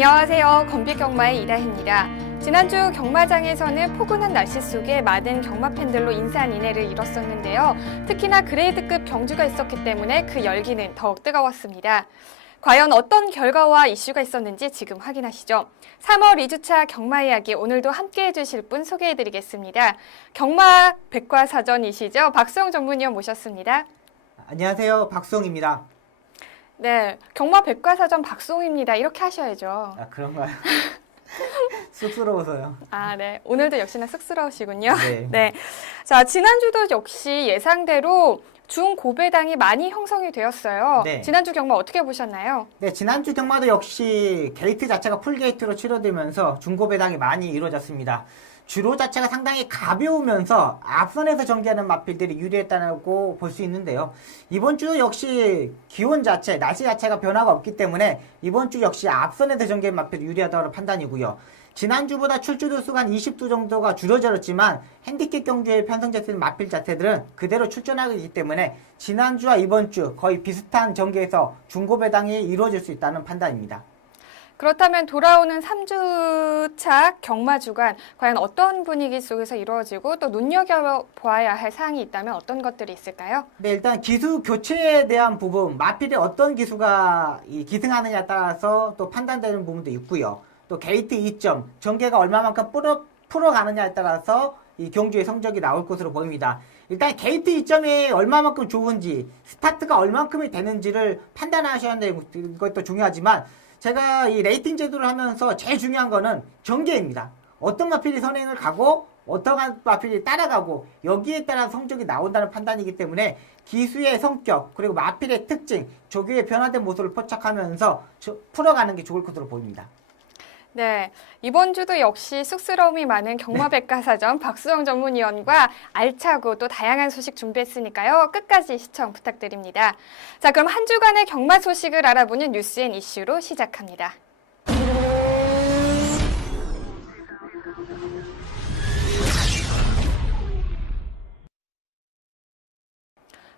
안녕하세요. 건비경마의 이다희입니다. 지난주 경마장에서는 포근한 날씨 속에 많은 경마 팬들로 인산인해를 이뤘었는데요. 특히나 그레이드급 경주가 있었기 때문에 그 열기는 더욱 뜨거웠습니다. 과연 어떤 결과와 이슈가 있었는지 지금 확인하시죠. 3월 2주차 경마 이야기 오늘도 함께해 주실 분 소개해드리겠습니다. 경마 백과사전이시죠? 박수영 전문위원 모셨습니다. 안녕하세요. 박수영입니다. 네, 경마 백과사전 박수홍입니다. 이렇게 하셔야죠. 아, 그런가요? 쑥스러워서요. 아, 네. 오늘도 역시나 쑥스러우시군요. 네. 네. 자, 지난주도 역시 예상대로 중고배당이 많이 형성이 되었어요. 네. 지난주 경마 어떻게 보셨나요? 네, 지난주 경마도 역시 게이트 자체가 풀게이트로 치러지면서 중고배당이 많이 이루어졌습니다. 주로 자체가 상당히 가벼우면서 앞선에서 전개하는 마필들이 유리했다고 볼 수 있는데요. 이번 주 역시 기온 자체, 날씨 자체가 변화가 없기 때문에 이번 주 역시 앞선에서 전개한 마필이 유리하다고 판단이고요. 지난주보다 출주도 수가 한 20두 정도가 줄어들었지만 핸디캡 경주에 편성됐던 마필 자체들은 그대로 출전하고 있기 때문에 지난주와 이번 주 거의 비슷한 전개에서 중고배당이 이루어질 수 있다는 판단입니다. 그렇다면 돌아오는 3주차 경마 주간 과연 어떤 분위기 속에서 이루어지고 또 눈여겨보아야 할 사항이 있다면 어떤 것들이 있을까요? 네, 일단 기수 교체에 대한 부분, 마필이 어떤 기수가 기승하느냐에 따라서 또 판단되는 부분도 있고요. 또 게이트 2점, 전개가 얼마만큼 풀어가느냐에 따라서 이 경주의 성적이 나올 것으로 보입니다. 일단 게이트 2점이 얼마만큼 좋은지, 스타트가 얼마만큼이 되는지를 판단하셔야 되는 것도 중요하지만 제가 이 레이팅 제도를 하면서 제일 중요한 거는 전개입니다. 어떤 마필이 선행을 가고 어떤 마필이 따라가고 여기에 따라 성적이 나온다는 판단이기 때문에 기수의 성격 그리고 마필의 특징, 조교의 변화된 모습을 포착하면서 풀어가는 게 좋을 것으로 보입니다. 네, 이번 주도 역시 쑥스러움이 많은 경마백과사전 박수영 전문위원과 알차고 또 다양한 소식 준비했으니까요. 끝까지 시청 부탁드립니다. 자, 그럼 한 주간의 경마 소식을 알아보는 뉴스앤 이슈로 시작합니다.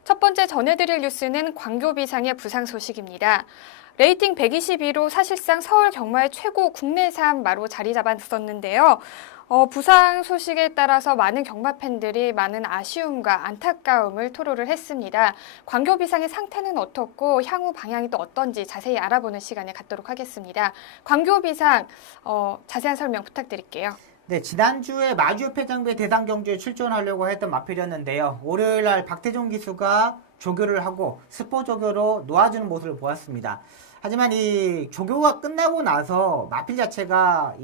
첫 번째 전해드릴 뉴스는 광교비상의 부상 소식입니다. 레이팅 122로 사실상 서울 경마의 최고 국내산 마로 자리 잡았었는데요. 부상 소식에 따라서 많은 경마 팬들이 많은 아쉬움과 안타까움을 토로를 했습니다. 광교비상의 상태는 어떻고 향후 방향이 또 어떤지 자세히 알아보는 시간을 갖도록 하겠습니다. 광교비상 자세한 설명 부탁드릴게요. 네, 지난주에 마주협회장배 대상 경주에 출전하려고 했던 마필이었는데요. 월요일날 박태종 기수가 조교를 하고 스포 조교로 놓아주는 모습을 보았습니다. 하지만 이 조교가 끝나고 나서 마필 자체가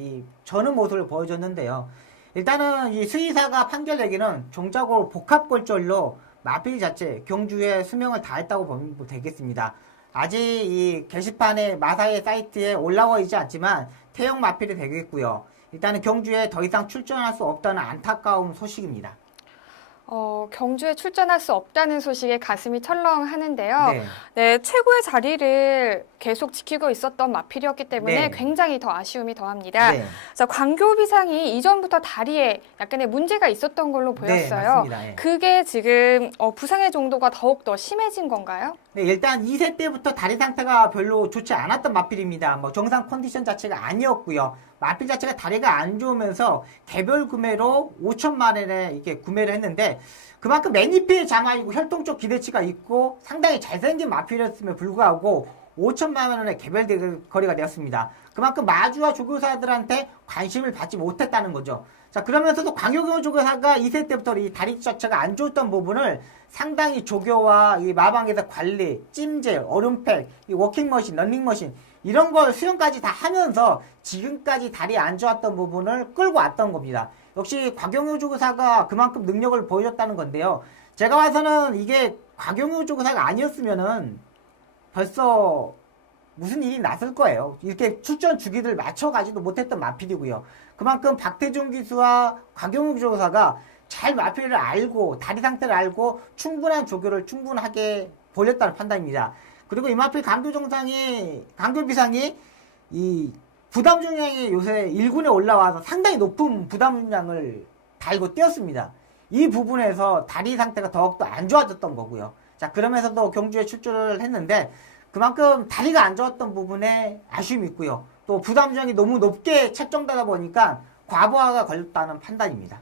저는 모습을 보여줬는데요. 일단은 이 수의사가 판결 내기는 종자고 복합골절로 마필 자체 경주에 수명을 다했다고 보면 되겠습니다. 아직 이 게시판에 마사의 사이트에 올라와 있지 않지만 태형 마필이 되겠고요. 일단은 경주에 더 이상 출전할 수 없다는 안타까운 소식입니다. 경주에 출전할 수 없다는 소식에 가슴이 철렁하는데요. 네. 네, 최고의 자리를 계속 지키고 있었던 마필이었기 때문에 네. 굉장히 더 아쉬움이 더합니다. 네. 자, 광교비상이 이전부터 다리에 약간의 문제가 있었던 걸로 보였어요. 네, 맞습니다. 네. 그게 지금 부상의 정도가 더욱 더 심해진 건가요? 네, 일단 2세 때부터 다리 상태가 별로 좋지 않았던 마필입니다. 정상 컨디션 자체가 아니었고요. 마필 자체가 다리가 안 좋으면서 개별 구매로 5천만 원에 이렇게 구매를 했는데 그만큼 매니피의 장화이고 혈통 쪽 기대치가 있고 상당히 잘생긴 마필이었음에 불구하고 5천만 원의 개별 거래가 되었습니다. 그만큼 마주와 조교사들한테 관심을 받지 못했다는 거죠. 자, 그러면서도 광교경 조교사가 2세 때부터 이 다리 자체가 안 좋았던 부분을 상당히 조교와 이 마방에서 관리, 찜질, 얼음팩, 이 워킹머신, 런닝머신 이런 걸 수영까지 다 하면서 지금까지 다리 안 좋았던 부분을 끌고 왔던 겁니다. 역시 곽영효 조교사가 그만큼 능력을 보여줬다는 건데요. 제가 봐서는 이게 곽영효 조교사가 아니었으면은 벌써 무슨 일이 났을 거예요. 이렇게 출전 주기를 맞춰가지도 못했던 마필이고요. 그만큼 박태종 기수와 곽영욱 조교사가 잘 마필을 알고 다리 상태를 알고 충분한 조교를 충분하게 보였다는 판단입니다. 그리고 이 마필 강교비상이 이 부담 중량이 요새 1군에 올라와서 상당히 높은 부담 중량을 달고 뛰었습니다. 이 부분에서 다리 상태가 더욱더 안 좋아졌던 거고요. 자, 그러면서도 경주에 출전을 했는데 그만큼 다리가 안 좋았던 부분에 아쉬움이 있고요. 또 부담점이 너무 높게 책정되다 보니까 과부하가 걸렸다는 판단입니다.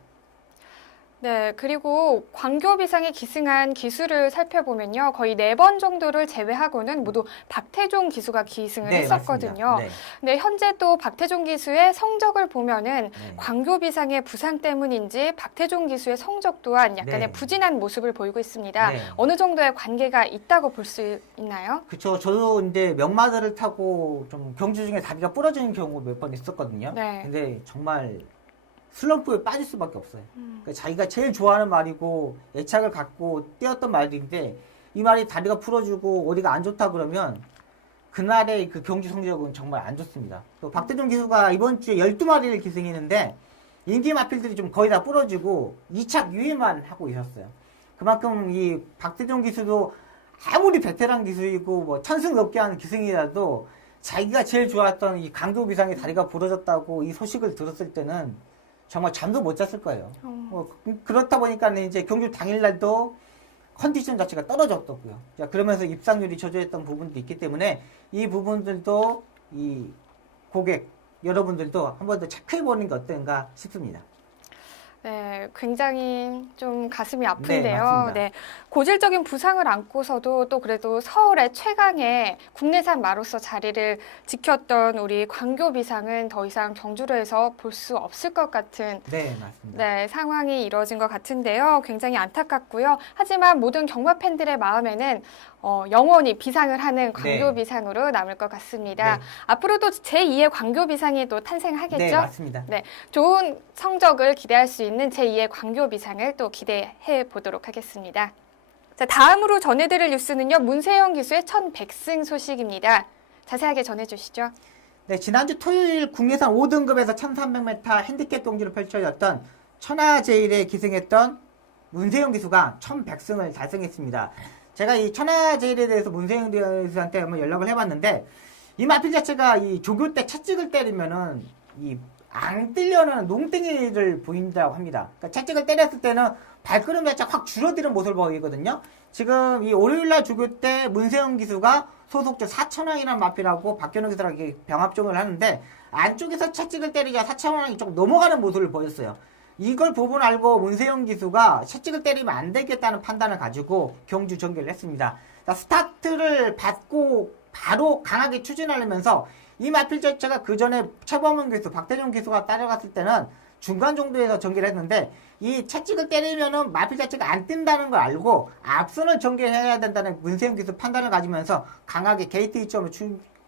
네, 그리고 광교 비상에 기승한 기수를 살펴보면요. 거의 4번 정도를 제외하고는 모두 박태종 기수가 기승을 했었거든요. 맞습니다. 네. 근데 현재 또 박태종 기수의 성적을 보면은 네. 광교 비상의 부상 때문인지 박태종 기수의 성적 또한 약간의 네. 부진한 모습을 보이고 있습니다. 네. 어느 정도의 관계가 있다고 볼 수 있나요? 그쵸. 저도 이제 명마들을 타고 좀 경주 중에 다리가 부러지는 경우가 몇 번 있었거든요. 네. 근데 정말 슬럼프에 빠질 수밖에 없어요. 그러니까 자기가 제일 좋아하는 말이고 애착을 갖고 뛰었던 말인데 이 말이 다리가 부러지고 어디가 안 좋다 그러면 그날의 그 경주 성적은 정말 안 좋습니다. 또 박태종 기수가 이번 주에 12마리를 기승했는데 인기 마필들이 좀 거의 다 부러지고 2착 유예만 하고 있었어요. 그만큼 이 박태종 기수도 아무리 베테랑 기수이고 뭐 천승 넘게 하는 기승이라도 자기가 제일 좋아했던 이 강도 비상의 다리가 부러졌다고 이 소식을 들었을 때는 정말 잠도 못 잤을 거예요. 그렇다 보니까 이제 경주 당일날도 컨디션 자체가 떨어졌더고요. 자, 그러면서 입상률이 저조했던 부분도 있기 때문에 이 부분들도 이 고객 여러분들도 한 번 더 체크해보는 게 어떤가 싶습니다. 네, 굉장히 좀 가슴이 네, 아픈데요. 맞습니다. 네, 고질적인 부상을 안고서도 또 그래도 서울의 최강의 국내산 마로서 자리를 지켰던 우리 광교 비상은 더 이상 경주로에서 볼 수 없을 것 같은 네, 맞습니다. 네, 상황이 이뤄진 것 같은데요. 굉장히 안타깝고요. 하지만 모든 경마 팬들의 마음에는 영원히 비상을 하는 광교 네. 비상으로 남을 것 같습니다. 네. 앞으로도 제2의 광교 비상이 또 탄생하겠죠? 네, 맞습니다. 네, 좋은 성적을 기대할 수 있는 제2의 광교 비상을 또 기대해 보도록 하겠습니다. 자, 다음으로 전해드릴 뉴스는요. 문세영 기수의 1100승 소식입니다. 자세하게 전해주시죠. 네, 지난주 토요일 국내산 5등급에서 1300m 핸디캡 경주를 펼쳐졌던 천하제일에 기승했던 문세영 기수가 1100승을 달성했습니다. 제가 이 천하제일에 대해서 문세영 기수한테 한번 연락을 해봤는데 이 마필 자체가 이 조교 때 채찍을 때리면은 이 안 뜰려는 농땡이를 보인다고 합니다. 그러니까 채찍을 때렸을 때는 발걸음 자체가 확 줄어드는 모습을 보이거든요. 지금 이 월요일날 조교 때 문세영 기수가 소속주 사천왕이라는 마필하고 박현우 기수랑 병합종을 하는데 안쪽에서 채찍을 때리자 사천왕이 조금 넘어가는 모습을 보였어요. 이걸 보고 알고 문세영 기수가 채찍을 때리면 안 되겠다는 판단을 가지고 경주 전개를 했습니다. 자, 스타트를 받고 바로 강하게 추진하려면서 이 마필 자체가 그 전에 최범은 기수, 박태종 기수가 따라갔을 때는 중간 정도에서 전개를 했는데 이 채찍을 때리면은 마필 자체가 안 뜬다는 걸 알고 앞선을 전개해야 된다는 문세영 기수 판단을 가지면서 강하게 게이트 이점을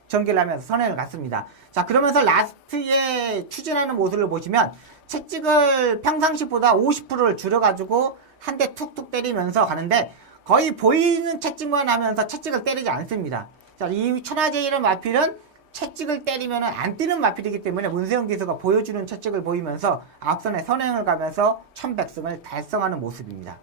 전개를 하면서 선행을 갔습니다. 자, 그러면서 라스트에 추진하는 모습을 보시면 채찍을 평상시보다 50%를 줄여가지고 한 대 툭툭 때리면서 가는데 거의 보이는 채찍만 하면서 채찍을 때리지 않습니다. 자, 이 천하제일의 마필은 채찍을 때리면 안 뛰는 마필이기 때문에 문세영 기수가 보여주는 채찍을 보이면서 앞선에 선행을 가면서 1100승을 달성하는 모습입니다.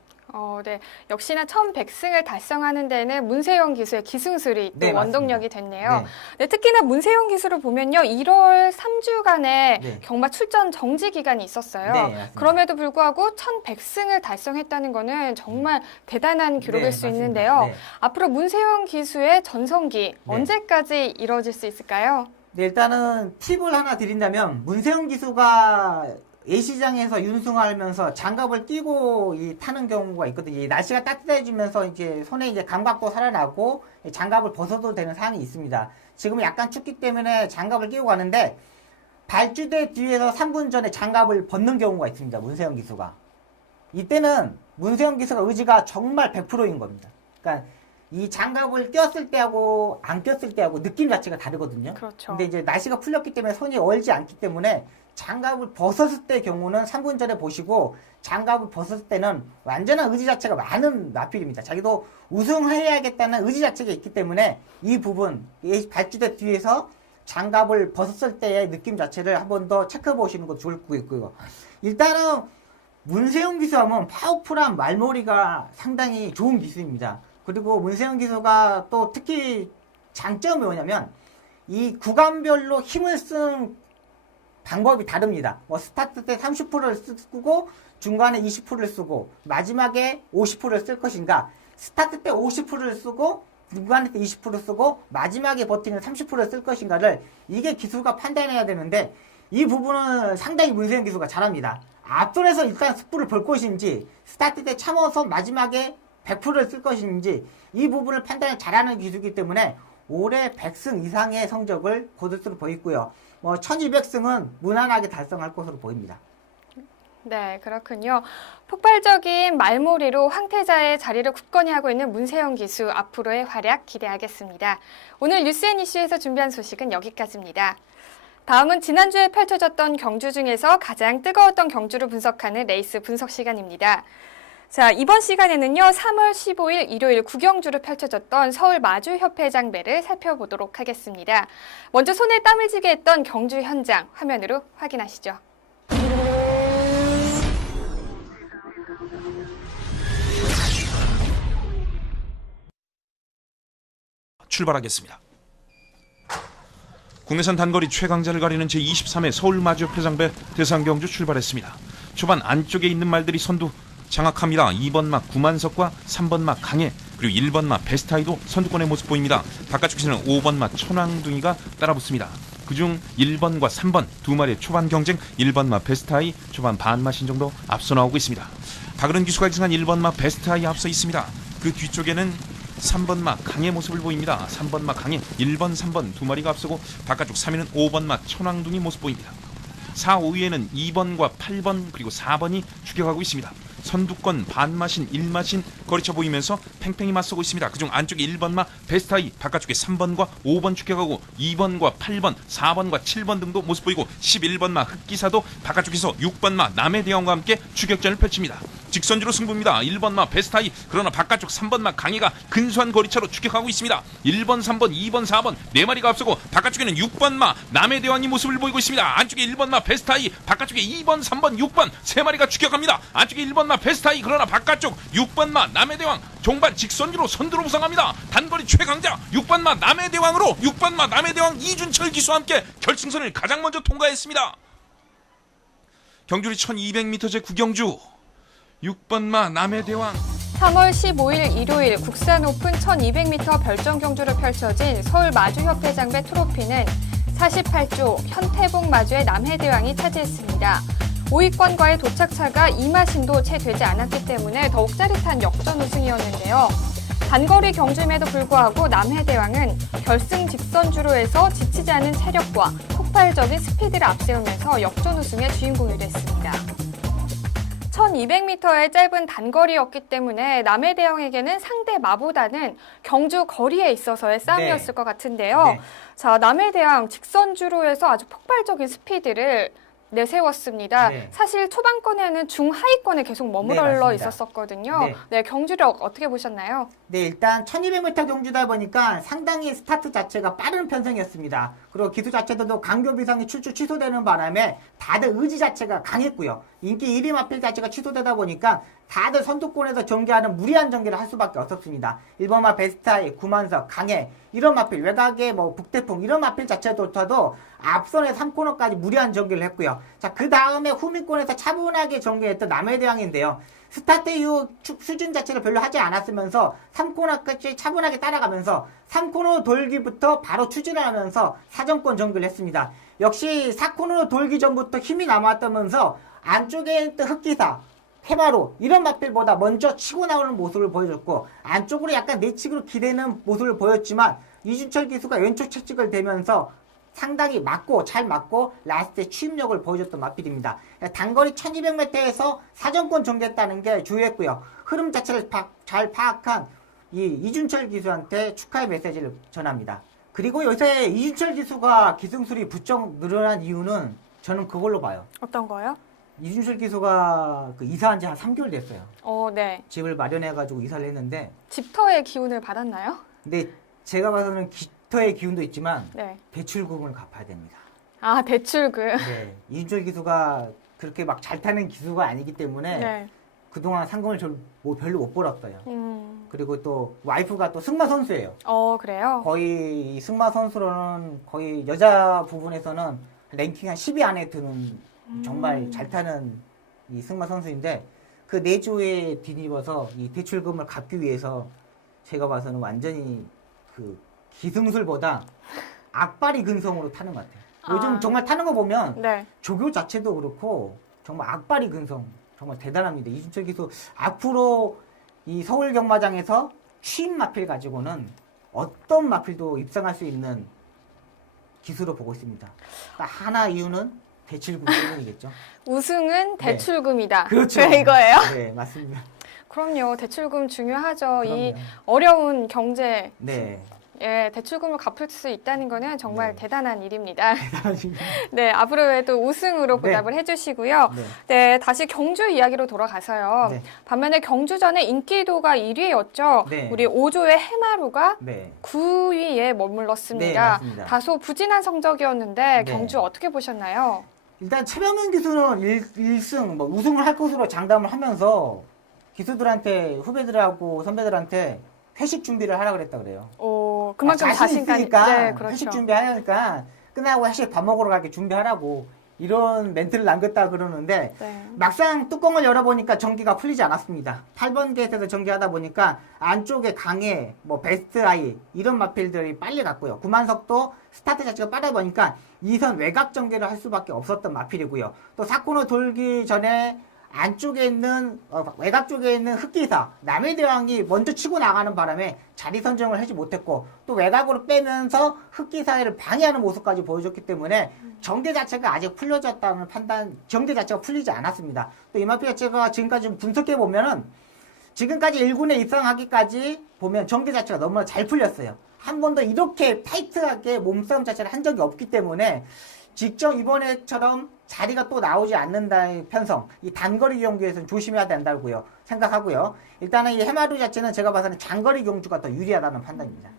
네. 역시나 1100승을 달성하는 데는 문세영 기수의 기승술이 또 네, 원동력이 맞습니다. 됐네요. 네. 네, 특히나 문세영 기수를 보면요. 1월 3주간의 네. 경마 출전 정지 기간이 있었어요. 네, 맞습니다. 그럼에도 불구하고 1100승을 달성했다는 것은 정말 대단한 기록일 네, 수 맞습니다. 있는데요. 네. 앞으로 문세영 기수의 전성기 언제까지 이뤄질 수 있을까요? 네, 일단은 팁을 하나 드린다면 문세영 기수가 예시장에서 윤승하면서 장갑을 끼고 타는 경우가 있거든요. 이 날씨가 따뜻해지면서 이제 손에 이제 감각도 살아나고 장갑을 벗어도 되는 상황이 있습니다. 지금 약간 춥기 때문에 장갑을 끼고 가는데 발주대 뒤에서 3분 전에 장갑을 벗는 경우가 있습니다. 문세영 기수가. 이때는 문세영 기수가 의지가 정말 100%인 겁니다. 그러니까 이 장갑을 꼈을 때하고 안 꼈을 때하고 느낌 자체가 다르거든요. 그렇죠. 근데 이제 날씨가 풀렸기 때문에 손이 얼지 않기 때문에 장갑을 벗었을 때 경우는 3분 전에 보시고 장갑을 벗었을 때는 완전한 의지 자체가 많은 마필입니다. 자기도 우승해야겠다는 의지 자체가 있기 때문에 이 부분, 이 발주대 뒤에서 장갑을 벗었을 때의 느낌 자체를 한 번 더 체크해 보시는 것도 좋을 것 같고요. 일단은 문세영 기수하면 파워풀한 말머리가 상당히 좋은 기수입니다. 그리고 문세영 기수가 또 특히 장점이 뭐냐면 이 구간별로 힘을 쓴 방법이 다릅니다. 뭐 스타트 때 30%를 쓰고 중간에 20%를 쓰고 마지막에 50%를 쓸 것인가, 스타트 때 50%를 쓰고 중간에서 20% 쓰고 마지막에 버티는 30% 쓸 것인가를 이게 기수가 판단해야 되는데 이 부분은 상당히 문세영 기수가 잘합니다. 앞선에서 일단 스프를 볼 것인지 스타트 때 참아서 마지막에 100%를 쓸 것인지 이 부분을 판단을 잘하는 기수이기 때문에 올해 100승 이상의 성적을 거둘 수로 보이고요. 1200승은 무난하게 달성할 것으로 보입니다. 네, 그렇군요. 폭발적인 말몰이로 황태자의 자리를 굳건히 하고 있는 문세영 기수 앞으로의 활약 기대하겠습니다. 오늘 뉴스앤이슈에서 준비한 소식은 여기까지입니다. 다음은 지난주에 펼쳐졌던 경주 중에서 가장 뜨거웠던 경주를 분석하는 레이스 분석 시간입니다. 자, 이번 시간에는요, 3월 15일 일요일 구경주로 펼쳐졌던 서울 마주협회장배를 살펴보도록 하겠습니다. 먼저 손에 땀을 쥐게 했던 경주 현장 화면으로 확인하시죠. 출발하겠습니다. 국내산 단거리 최강자를 가리는 제23회 서울 마주협회장배 대상경주 출발했습니다. 초반 안쪽에 있는 말들이 선두 장악합니다. 2번 막 구만석과 3번 막 강해 그리고 1번 막 베스타이도 선두권의 모습 보입니다. 바깥쪽에서는 5번 막 천왕둥이가 따라붙습니다. 그중 1번과 3번 두 마리의 초반 경쟁 1번 막 베스타이 초반 반마신 정도 앞서 나오고 있습니다. 박은은 기수가 기승한 1번 막 베스타이 앞서 있습니다. 그 뒤쪽에는 3번 막 강의 모습을 보입니다. 3번 막 강의 1번 3번 두 마리가 앞서고 바깥쪽 3위는 5번 막 천왕둥이 모습 보입니다. 4, 5위에는 2번과 8번 그리고 4번이 추격하고 있습니다. 선두권 반마신 1마신 거리쳐 보이면서 팽팽히 맞서고 있습니다. 그중 안쪽에 1번마 베스타이 바깥쪽에 3번과 5번 추격하고 2번과 8번 4번과 7번 등도 모습 보이고 11번마 흑기사도 바깥쪽에서 6번마 남의 대왕과 함께 추격전을 펼칩니다. 직선주로 승부입니다. 1번마 베스타이 그러나 바깥쪽 3번마 강희가 근소한 거리차로 추격하고 있습니다. 1번 3번 2번 4번 4마리가 앞서고 바깥쪽에는 6번마 남의 대왕이 모습을 보이고 있습니다. 안쪽에 1번마 베스타이 바깥쪽에 2번 3번 6번 3마리가 추격합니다. 안쪽에 1번마 베스타이 그러나 바깥쪽 6번마 남의 대왕 종반 직선주로 선두로 부상합니다. 단거리 최강자 6번마 남의 대왕으로 6번마 남의 대왕 이준철 기수와 함께 결승선을 가장 먼저 통과했습니다. 경주리 1200m 제 구경주 6번마 남의 대왕 3월 15일 일요일 국산 오픈 1200m 별정 경주로 펼쳐진 서울 마주협회장배 트로피는 48조 현태봉 마주의 남해대왕이 차지했습니다. 5위권과의 도착차가 2마신도 채 되지 않았기 때문에 더욱 짜릿한 역전 우승이었는데요. 단거리 경주임에도 불구하고 남해대왕은 결승 직선주로 해서 지치지 않은 체력과 폭발적인 스피드를 앞세우면서 역전 우승의 주인공이 됐습니다. 1200m의 짧은 단거리였기 때문에 남해대왕에게는 상대 마보다는 경주 거리에 있어서의 싸움이었을 것 같은데요. 네. 자, 남해대왕 직선주로 해서 아주 폭발적인 스피드를 내세웠습니다. 네. 사실 초반권에는 중하위권에 계속 머물러 맞습니다. 있었었거든요. 네. 네, 경주력 어떻게 보셨나요? 네, 일단 1200m 경주다 보니까 상당히 스타트 자체가 빠른 편성이었습니다. 그리고 기수 자체도 강교비상이 출주 취소되는 바람에 다들 의지 자체가 강했고요. 인기 1위 마필 자체가 취소되다 보니까 다들 선두권에서 전개하는 무리한 전개를 할 수밖에 없었습니다. 1번마 베스타이, 구만석, 강해 이런 마필, 외곽의 북태풍 이런 마필 자체조차도 앞선에 3코너까지 무리한 전개를 했고요. 자, 그 다음에 후미권에서 차분하게 전개했던 남해대왕인데요. 스타트 이후 수준 자체를 별로 하지 않았으면서 3코너까지 차분하게 따라가면서 3코너 돌기부터 바로 추진을 하면서 사정권 전개를 했습니다. 역시 4코너 돌기 전부터 힘이 남았다면서 안쪽에 있던 흑기사, 페바로 이런 마필보다 먼저 치고 나오는 모습을 보여줬고 안쪽으로 약간 내측으로 기대는 모습을 보였지만 이준철 기수가 왼쪽 채찍을 대면서 상당히 잘 맞고 라스트에 추임력을 보여줬던 마필입니다. 단거리 1200m에서 사정권 전개했다는 게 주요했고요. 흐름 자체를 잘 파악한 이준철 기수한테 축하의 메시지를 전합니다. 그리고 요새 이준철 기수가 기승술이 부쩍 늘어난 이유는 저는 그걸로 봐요. 어떤 거요? 이준철 기수가 이사한 지 한 3개월 됐어요. 네. 집을 마련해가지고 이사를 했는데 집터의 기운을 받았나요? 근데 제가 봐서는 기터의 기운도 있지만 네. 대출금을 갚아야 됩니다. 아, 대출금. 네, 이준철 기수가 그렇게 막 잘 타는 기수가 아니기 때문에 네. 그동안 상금을 별로 못 벌었어요. 그리고 또 와이프가 또 승마 선수예요. 그래요? 거의 승마 선수로는 거의 여자 부분에서는 랭킹 한 10위 안에 드는 정말 잘 타는 이 승마 선수인데 그 내조에 뒤집어서 이 대출금을 갚기 위해서 제가 봐서는 완전히 그 기승술보다 악바리 근성으로 타는 것 같아요. 요즘 아. 정말 타는 거 보면 네. 조교 자체도 그렇고 정말 악바리 근성 정말 대단합니다. 이준철 기수 앞으로 이 서울 경마장에서 취임 마필 가지고는 어떤 마필도 입상할 수 있는 기수로 보고 있습니다. 그러니까 하나 이유는 대출금 때문이겠죠. 우승은 네. 대출금이다. 그렇죠. 이거예요. 네, 맞습니다. 그럼요. 대출금 중요하죠. 이 그럼요. 어려운 경제 네. 예, 대출금을 갚을 수 있다는 거는 정말 네. 대단한 일입니다. 대단하십니다. 네, 앞으로에도 우승으로 네. 보답을 해주시고요. 네. 네, 다시 경주 이야기로 돌아가서요. 네. 반면에 경주전의 인기도가 1위였죠. 네. 우리 5조의 해마루가 네. 9위에 네, 머물렀습니다. 맞습니다. 다소 부진한 성적이었는데 네. 경주 어떻게 보셨나요? 일단 최병현 기수는 1승, 뭐 우승을 할 것으로 장담을 하면서 기수들한테, 후배들하고 선배들한테 회식 준비를 하라 그랬다 그래요. 오, 그만큼 자신 자신감. 있으니까 네, 그렇죠. 회식 준비하니까 끝나고 회식 밥 먹으러 가게 준비하라고 이런 멘트를 남겼다 그러는데 네. 막상 뚜껑을 열어보니까 전기가 풀리지 않았습니다. 8번 게이트에서 전기하다 보니까 안쪽에 강해, 뭐 베스트 아이 이런 마필들이 빨리 갔고요. 구만석도 스타트 자체가 빠르다 보니까 2선 외곽 전개를 할 수밖에 없었던 마필이고요. 또 4코너 돌기 전에 안쪽에 있는 외곽 쪽에 있는 흑기사 남의 대왕이 먼저 치고 나가는 바람에 자리 선정을 하지 못했고 또 외곽으로 빼면서 흑기사를 방해하는 모습까지 보여줬기 때문에 정대 자체가 아직 풀려졌다는 판단, 정대 자체가 풀리지 않았습니다. 또 이 마필 자체가 지금까지 좀 분석해 보면은 지금까지 1군에 입상하기까지 보면 정대 자체가 너무나 잘 풀렸어요. 한 번도 이렇게 타이트하게 몸싸움 자체를 한 적이 없기 때문에 직접 이번에처럼 자리가 또 나오지 않는다의 편성, 이 단거리 경주에서는 조심해야 된다고요 생각하고요. 일단은 이 해마루 자체는 제가 봐서는 장거리 경주가 더 유리하다는 판단입니다.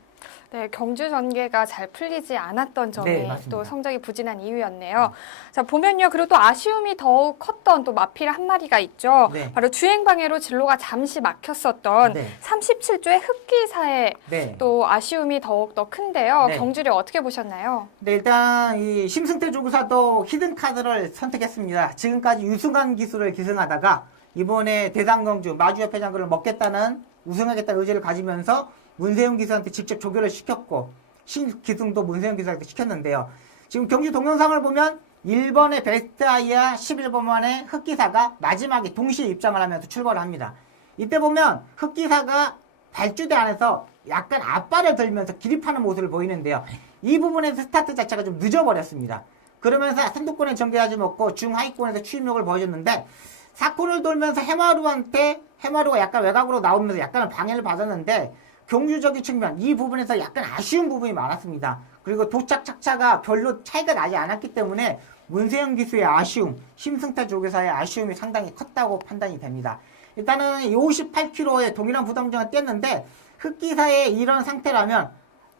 네, 경주 전개가 잘 풀리지 않았던 점이 네, 맞습니다. 또 성적이 부진한 이유였네요. 자, 보면요. 그리고 또 아쉬움이 더욱 컸던 또 마필 한 마리가 있죠. 네. 바로 주행방해로 진로가 잠시 막혔었던 네. 37조의 흑기사의 네. 또 아쉬움이 더욱 더 큰데요. 네. 경주를 어떻게 보셨나요? 네, 일단 이 심승태 조구사도 히든 카드를 선택했습니다. 지금까지 유승환 기수를 기승하다가 이번에 대상경주 마주협회장을 먹겠다는 우승하겠다는 의지를 가지면서 문세윤 기수한테 직접 조교를 시켰고 신기승도 문세윤 기수한테 시켰는데요. 지금 경주 동영상을 보면 1번의 베스트 아이와 11번만의 흑기사가 마지막에 동시에 입장을 하면서 출발을 합니다. 이때 보면 흑기사가 발주대 안에서 약간 앞발을 들면서 기립하는 모습을 보이는데요. 이 부분에서 스타트 자체가 좀 늦어버렸습니다. 그러면서 선두권에 전개하지 못고 중하위권에서 추임력을 보여줬는데 사콘을 돌면서 해마루가 약간 외곽으로 나오면서 약간은 방해를 받았는데 경주적인 측면 이 부분에서 약간 아쉬운 부분이 많았습니다. 그리고 도착 착차가 별로 차이가 나지 않았기 때문에 문세영 기수의 아쉬움, 심승태 조교사의 아쉬움이 상당히 컸다고 판단이 됩니다. 일단은 58km의 동일한 부담정을 뗐는데 흑기사의 이런 상태라면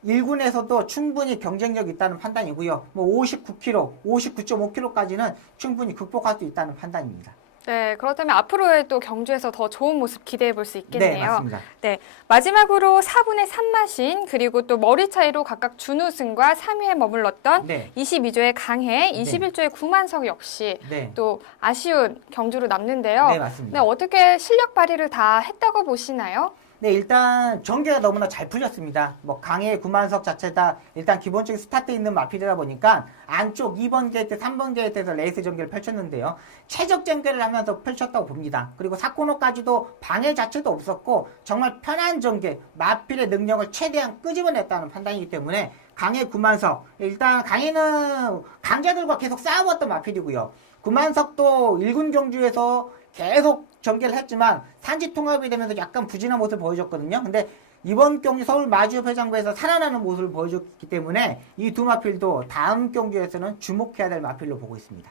1군에서도 충분히 경쟁력이 있다는 판단이고요. 뭐 59km, 59.5km까지는 충분히 극복할 수 있다는 판단입니다. 네, 그렇다면 앞으로의 또 경주에서 더 좋은 모습 기대해 볼 수 있겠네요. 네, 맞습니다. 네, 마지막으로 4분의 3마신 그리고 또 머리 차이로 각각 준우승과 3위에 머물렀던 네. 22조의 강해, 21조의 구만석 역시 네. 또 아쉬운 경주로 남는데요. 네, 맞습니다. 네, 어떻게 실력 발휘를 다 했다고 보시나요? 네, 일단 전개가 너무나 잘 풀렸습니다. 뭐 강해 구만석 자체다 일단 기본적인 스타트에 있는 마필이다 보니까 안쪽 2번 게이트, 3번 게이트에서 레이스 전개를 펼쳤는데요. 최적 전개를 하면서 펼쳤다고 봅니다. 그리고 4코너까지도 방해 자체도 없었고 정말 편한 전개, 마필의 능력을 최대한 끄집어냈다는 판단이기 때문에 강해 구만석, 일단 강해는 강자들과 계속 싸워왔던 마필이고요. 구만석도 1군 경주에서 계속 전개를 했지만 산지 통합이 되면서 약간 부진한 모습을 보여줬거든요. 근데 이번 경주 서울 마주협회장부에서 살아나는 모습을 보여줬기 때문에 이 두 마필도 다음 경주에서는 주목해야 될 마필로 보고 있습니다.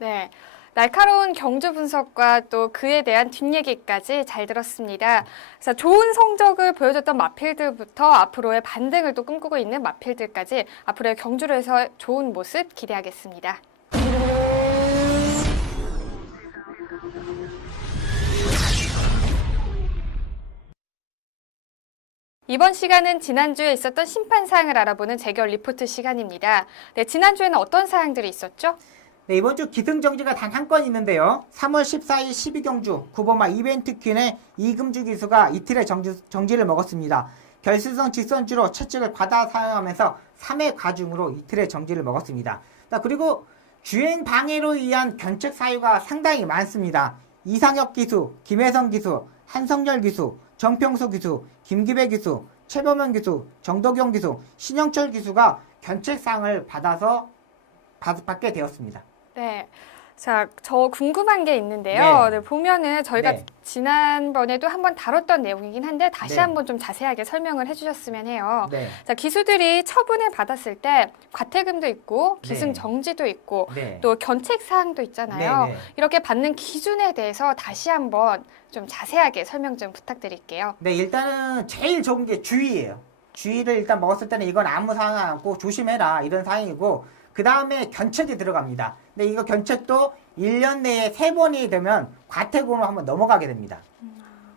네. 날카로운 경주 분석과 또 그에 대한 뒷얘기까지 잘 들었습니다. 그래서 좋은 성적을 보여줬던 마필들부터 앞으로의 반등을 또 꿈꾸고 있는 마필들까지 앞으로의 경주에서 좋은 모습 기대하겠습니다. 이번 시간은 지난주에 있었던 심판 사항을 알아보는 재결 리포트 시간입니다. 네, 지난주에는 어떤 사항들이 있었죠? 네, 이번 주 기승정지가 단 한 건 있는데요. 3월 14일 12경주 9번마 이벤트 퀸의 이금주 기수가 이틀의 정지를 먹었습니다. 결승선 직선주로 채찍을 받아 사용하면서 3회 과중으로 이틀의 정지를 먹었습니다. 자, 그리고 주행 방해로 의한 견책 사유가 상당히 많습니다. 이상혁 기수, 김혜성 기수, 한성열 기수, 정평수 기수, 김기배 기수, 최범현 기수, 정덕용 기수, 신영철 기수가 견책상을 받게 되었습니다. 네. 자, 저 궁금한 게 있는데요. 네. 네, 보면은 저희가 네. 지난번에도 한번 다뤘던 내용이긴 한데 다시 네. 한번 좀 자세하게 설명을 해주셨으면 해요. 네. 자, 기수들이 처분을 받았을 때 과태금도 있고 기승 네. 정지도 있고 네. 또 견책 사항도 있잖아요. 네, 네. 이렇게 받는 기준에 대해서 다시 한번 좀 자세하게 설명 좀 부탁드릴게요. 네, 일단은 제일 좋은 게 주의예요. 주의를 일단 먹었을 때는 이건 아무 상황 않고 조심해라 이런 상황이고 그 다음에 견책이 들어갑니다. 근데 이거 견책도 1년 내에 3번이 되면 과태금으로 한번 넘어가게 됩니다.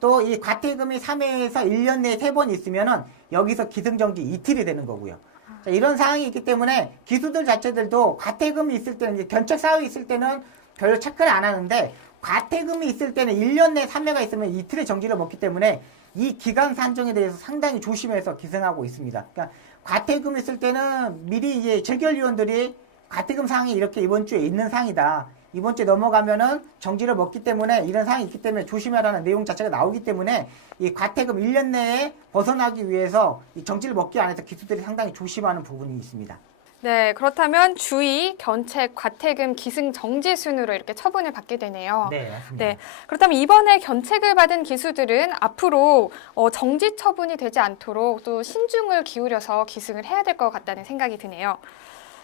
또 이 과태금이 3회에서 1년 내에 3번 있으면은 여기서 기승정지 이틀이 되는 거고요. 자, 이런 상황이 있기 때문에 기수들 자체들도 과태금이 있을 때는 이제 견책 사유 있을 때는 별로 체크를 안 하는데 과태금이 있을 때는 1년 내에 3회가 있으면 이틀의 정지를 먹기 때문에 이 기간 산정에 대해서 상당히 조심해서 기승하고 있습니다. 그러니까 과태금 있을 때는 미리 이제 재결위원들이 과태금 사항이 이렇게 이번 주에 있는 사항이다. 이번 주에 넘어가면은 정지를 먹기 때문에 이런 사항이 있기 때문에 조심하라는 내용 자체가 나오기 때문에 이 과태금 1년 내에 벗어나기 위해서 이 정지를 먹기 안해서 기수들이 상당히 조심하는 부분이 있습니다. 네, 그렇다면 주의, 견책, 과태금, 기승 정지 순으로 이렇게 처분을 받게 되네요. 네, 맞습니다. 네, 그렇다면 이번에 견책을 받은 기수들은 앞으로 정지 처분이 되지 않도록 또 신중을 기울여서 기승을 해야 될 것 같다는 생각이 드네요.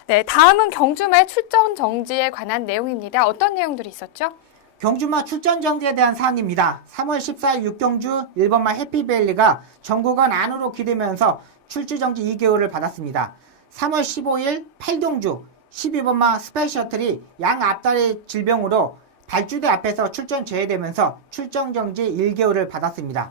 네, 다음은 경주말 출전 정지에 관한 내용입니다. 어떤 내용들이 있었죠? 경주마 출전 정지에 대한 사항입니다. 3월 14일 6경주 1번마 해피밸리가 전국원 안으로 기대면서 출주 정지 2개월을 받았습니다. 3월 15일 8동주 12번마 스페셜셔틀이 양 앞다리 질병으로 발주대 앞에서 출전 제외되면서 출전 정지 1개월을 받았습니다.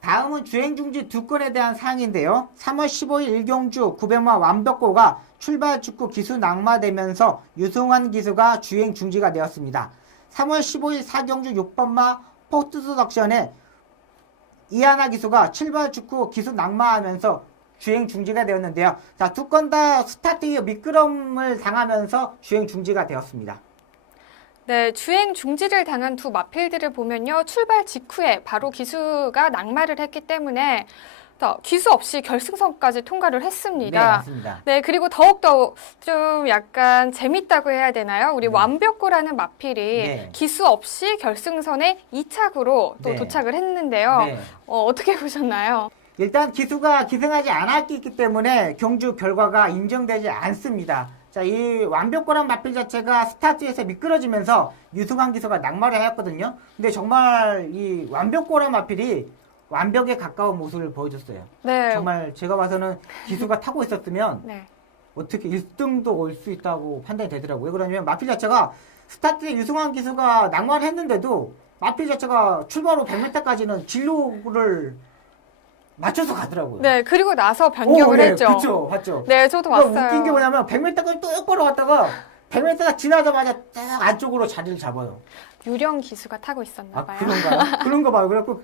다음은 주행 중지 2건에 대한 사항인데요. 3월 15일 1경주 900마 완벽고가 출발 직후 기수 낙마되면서 유승환 기수가 주행 중지가 되었습니다. 3월 15일 4경주 6번마 포스트 덕션에 이하나 기수가 출발 직후 기수 낙마하면서 주행 중지가 되었는데요. 자, 2건 다 스타트 이후 미끄럼을 당하면서 주행 중지가 되었습니다. 네, 주행 중지를 당한 두 마필들을 보면요. 출발 직후에 바로 기수가 낙마를 했기 때문에 기수 없이 결승선까지 통과를 네, 했습니다. 맞습니다. 네, 그리고 더욱더 좀 약간 재밌다고 해야 되나요? 우리 네. 완벽고라는 마필이 네. 기수 없이 결승선에 2착으로 또 네. 도착을 했는데요. 네. 어떻게 보셨나요? 일단 기수가 기승하지 않았기 때문에 경주 결과가 인정되지 않습니다. 자, 이 완벽고란 마필 자체가 스타트에서 미끄러지면서 유승환 기수가 낙마를 하였거든요. 근데 정말 이 완벽고란 마필이 완벽에 가까운 모습을 보여줬어요. 네. 정말 제가 봐서는 기수가 타고 있었으면 네. 어떻게 1등도 올 수 있다고 판단이 되더라고요. 왜 그러냐면 마필 자체가 스타트에 유승환 기수가 낙마를 했는데도 마필 자체가 출발 후 100m까지는 진로를 맞춰서 가더라고요. 네, 그리고 나서 변경을 네, 했죠. 그렇죠. 봤죠. 네, 저도 그러니까 왔어요. 웃긴 게 뭐냐면 100m까지 똑바로 갔다가 100m가 지나자마자 딱 안쪽으로 자리를 잡아요. 유령 기수가 타고 있었나 아, 봐요. 그런가요? 그런가 봐요. 그래갖고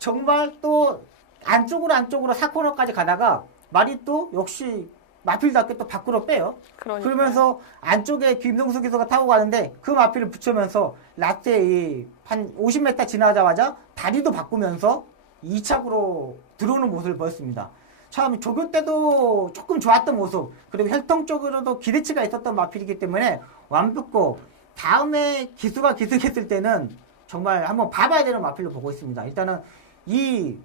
정말 또 안쪽으로 4코너까지 가다가 말이 또 역시 마필답게 또 밖으로 빼요. 그러니까요. 그러면서 안쪽에 김동수 기수가 타고 가는데 그 마필을 붙이면서 라스트에 한 50m 지나자마자 다리도 바꾸면서 2착으로 들어오는 모습을 보였습니다. 참 조교 때도 조금 좋았던 모습, 그리고 혈통적으로도 기대치가 있었던 마필이기 때문에 완벽고 다음에 기수가 기승했을 때는 정말 한번 봐봐야 되는 마필로 보고 있습니다. 일단은 이